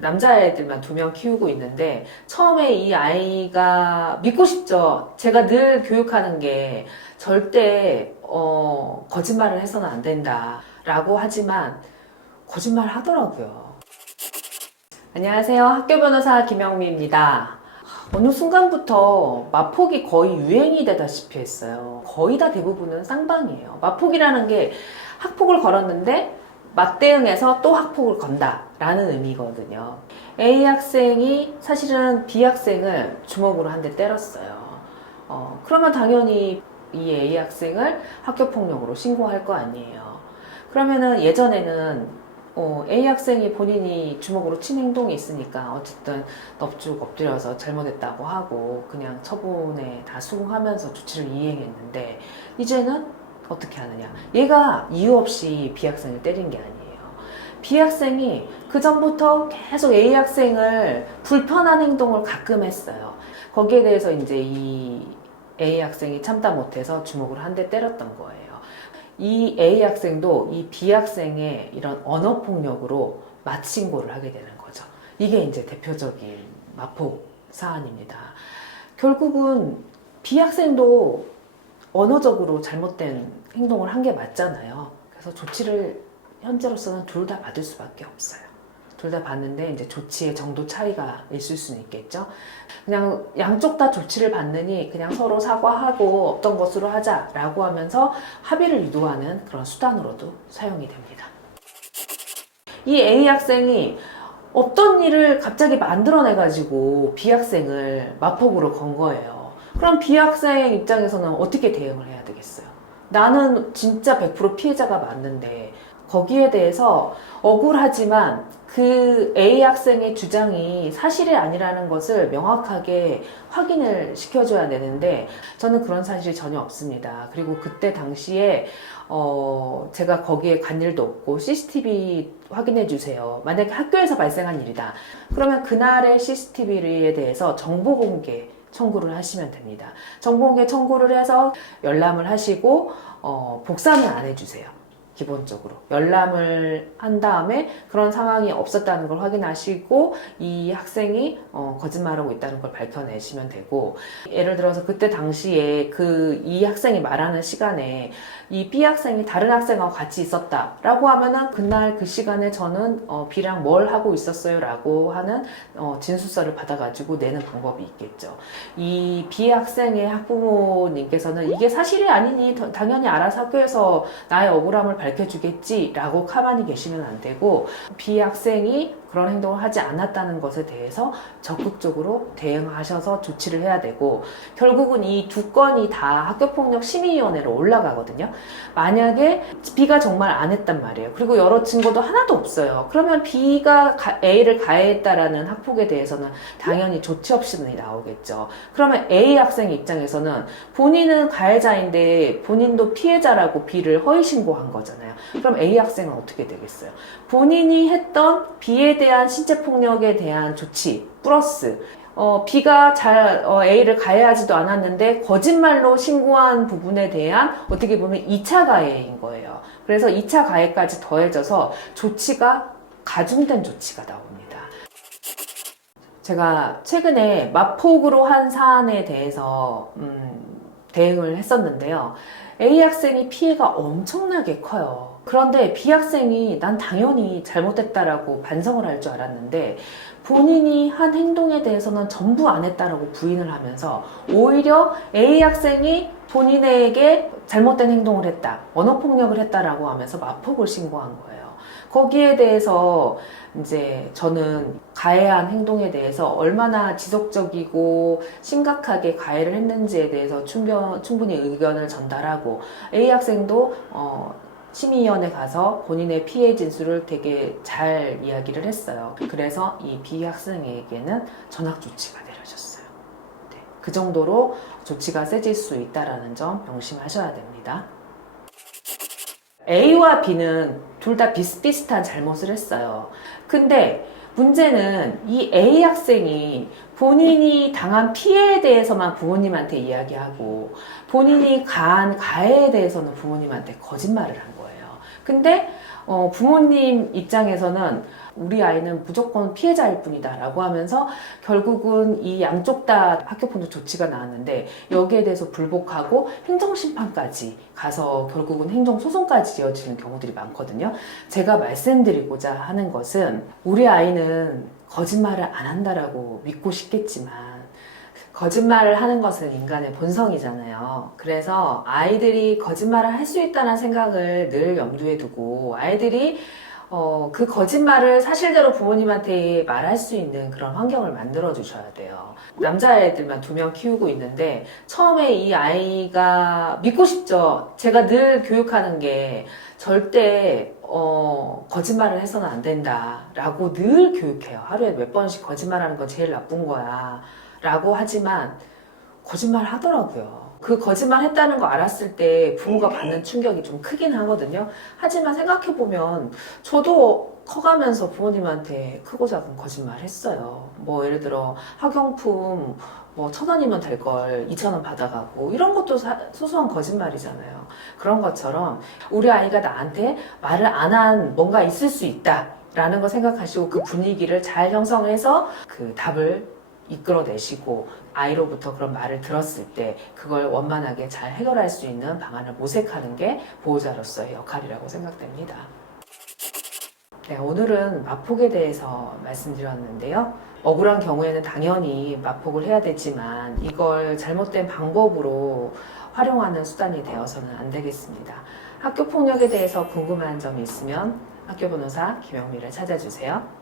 남자애들만 2명 키우고 있는데 처음에 이 아이가 믿고 싶죠. 제가 늘 교육하는 게 절대 거짓말을 해서는 안 된다 라고 하지만 거짓말 하더라고요. 안녕하세요. 학교변호사 김영미입니다. 어느 순간부터 마폭이 거의 유행이 되다시피 했어요. 거의 다 대부분은 쌍방이에요. 마폭이라는 게 학폭을 걸었는데 맞대응해서 또 학폭을 건다 라는 의미거든요. A 학생이 사실은 B 학생을 주먹으로 한 대 때렸어요. 그러면 당연히 이 A 학생을 학교폭력으로 신고할 거 아니에요. 그러면은 예전에는 A 학생이 본인이 주먹으로 친 행동이 있으니까 어쨌든 넙죽 엎드려서 잘못했다고 하고 그냥 처분에 다 수긍하면서 조치를 이행했는데 이제는 어떻게 하느냐. 얘가 이유 없이 B 학생을 때린 게 아니에요. B 학생이 그 전부터 계속 A 학생을 불편한 행동을 가끔 했어요. 거기에 대해서 이제 이 A 학생이 참다 못해서 주먹으로 한 대 때렸던 거예요. 이 A 학생도 이 B 학생의 이런 언어 폭력으로 맞신고를 하게 되는 거죠. 이게 이제 대표적인 마폭 사안입니다. 결국은 B 학생도 언어적으로 잘못된 행동을 한 게 맞잖아요. 그래서 조치를 현재로서는 둘 다 받을 수밖에 없어요. 둘 다 받는데 이제 조치의 정도 차이가 있을 수는 있겠죠. 그냥 양쪽 다 조치를 받느니 그냥 서로 사과하고 없던 것으로 하자라고 하면서 합의를 유도하는 그런 수단으로도 사용이 됩니다. 이 A 학생이 없던 일을 갑자기 만들어내가지고 B 학생을 마폭으로 건 거예요. 그럼 B 학생 입장에서는 어떻게 대응을 해야 되겠어요? 나는 진짜 100% 피해자가 맞는데 거기에 대해서 억울하지만 그 A 학생의 주장이 사실이 아니라는 것을 명확하게 확인을 시켜줘야 되는데 저는 그런 사실이 전혀 없습니다. 그리고 그때 당시에 제가 거기에 간 일도 없고 CCTV 확인해 주세요. 만약에 학교에서 발생한 일이다. 그러면 그날의 CCTV에 대해서 정보 공개 청구를 하시면 됩니다. 정보 공개 청구를 해서 열람을 하시고 복사는 안 해주세요. 기본적으로 열람을 한 다음에 그런 상황이 없었다는 걸 확인하시고 이 학생이 거짓말하고 있다는 걸 밝혀내시면 되고, 예를 들어서 그때 당시에 이 학생이 말하는 시간에 이 B 학생이 다른 학생하고 같이 있었다라고 하면은 그날 그 시간에 저는 B랑 뭘 하고 있었어요 라고 하는 진술서를 받아가지고 내는 방법이 있겠죠. 이 B 학생의 학부모님께서는 이게 사실이 아니니 당연히 알아서 학교에서 나의 억울함을 밝혀주겠지 라고 가만히 계시면 안 되고, B 학생이 그런 행동을 하지 않았다는 것에 대해서 적극적으로 대응하셔서 조치를 해야 되고, 결국은 이 두 건이 다 학교폭력심의위원회로 올라가거든요. 만약에 B가 정말 안 했단 말이에요. 그리고 여러 증거도 하나도 없어요. 그러면 B가 A를 가해했다라는 학폭에 대해서는 당연히 조치 없이는 나오겠죠. 그러면 A 학생 입장에서는 본인은 가해자인데 본인도 피해자라고 B를 허위 신고한 거잖아요. 그럼 A 학생은 어떻게 되겠어요? 본인이 했던 B에 대한 신체폭력에 대한 조치 플러스 B가 A를 가해하지도 않았는데 거짓말로 신고한 부분에 대한 어떻게 보면 2차 가해인 거예요. 그래서 2차 가해까지 더해져서 조치가 가중된 조치가 나옵니다. 제가 최근에 마폭으로 한 사안에 대해서 대응을 했었는데요. A 학생이 피해가 엄청나게 커요. 그런데 B 학생이 난 당연히 잘못했다라고 반성을 할 줄 알았는데 본인이 한 행동에 대해서는 전부 안 했다라고 부인을 하면서 오히려 A 학생이 본인에게 잘못된 행동을 했다, 언어폭력을 했다라고 하면서 마폭을 신고한 거예요. 거기에 대해서 이제 저는 가해한 행동에 대해서 얼마나 지속적이고 심각하게 가해를 했는지에 대해서 충분히 의견을 전달하고, A 학생도 심의위원회 가서 본인의 피해 진술을 되게 잘 이야기를 했어요. 그래서 이 B 학생에게는 전학 조치가 내려졌어요. 네, 그 정도로 조치가 세질 수 있다는 점 명심하셔야 됩니다. A와 B는 둘 다 비슷비슷한 잘못을 했어요. 근데 문제는 이 A 학생이 본인이 당한 피해에 대해서만 부모님한테 이야기하고 본인이 가한 가해에 대해서는 부모님한테 거짓말을 한 거예요. 근데 부모님 입장에서는 우리 아이는 무조건 피해자일 뿐이다 라고 하면서 결국은 이 양쪽 다 학교폭력 조치가 나왔는데 여기에 대해서 불복하고 행정심판까지 가서 결국은 행정소송까지 이어지는 경우들이 많거든요. 제가 말씀드리고자 하는 것은 우리 아이는 거짓말을 안 한다라고 믿고 싶겠지만 거짓말을 하는 것은 인간의 본성이잖아요. 그래서 아이들이 거짓말을 할 수 있다는 생각을 늘 염두에 두고 아이들이 그 거짓말을 사실대로 부모님한테 말할 수 있는 그런 환경을 만들어 주셔야 돼요. 남자애들만 2명 키우고 있는데 처음에 이 아이가 믿고 싶죠. 제가 늘 교육하는 게 절대 거짓말을 해서는 안 된다 라고 늘 교육해요. 하루에 몇 번씩 거짓말하는 건 제일 나쁜 거야 라고 하지만 거짓말 하더라고요. 그 거짓말 했다는 거 알았을 때 부모가 받는 충격이 좀 크긴 하거든요. 하지만 생각해보면 저도 커가면서 부모님한테 크고 작은 거짓말 했어요. 뭐 예를 들어 학용품 뭐 1,000원이면 될 걸 2,000원 받아가고 이런 것도 소소한 거짓말이잖아요. 그런 것처럼 우리 아이가 나한테 말을 안 한 뭔가 있을 수 있다 라는 거 생각하시고 그 분위기를 잘 형성해서 그 답을 이끌어내시고 아이로부터 그런 말을 들었을 때 그걸 원만하게 잘 해결할 수 있는 방안을 모색하는 게 보호자로서의 역할이라고 생각됩니다. 네, 오늘은 마폭에 대해서 말씀드렸는데요. 억울한 경우에는 당연히 마폭을 해야 되지만 이걸 잘못된 방법으로 활용하는 수단이 되어서는 안 되겠습니다. 학교폭력에 대해서 궁금한 점이 있으면 학교변호사 김영미를 찾아주세요.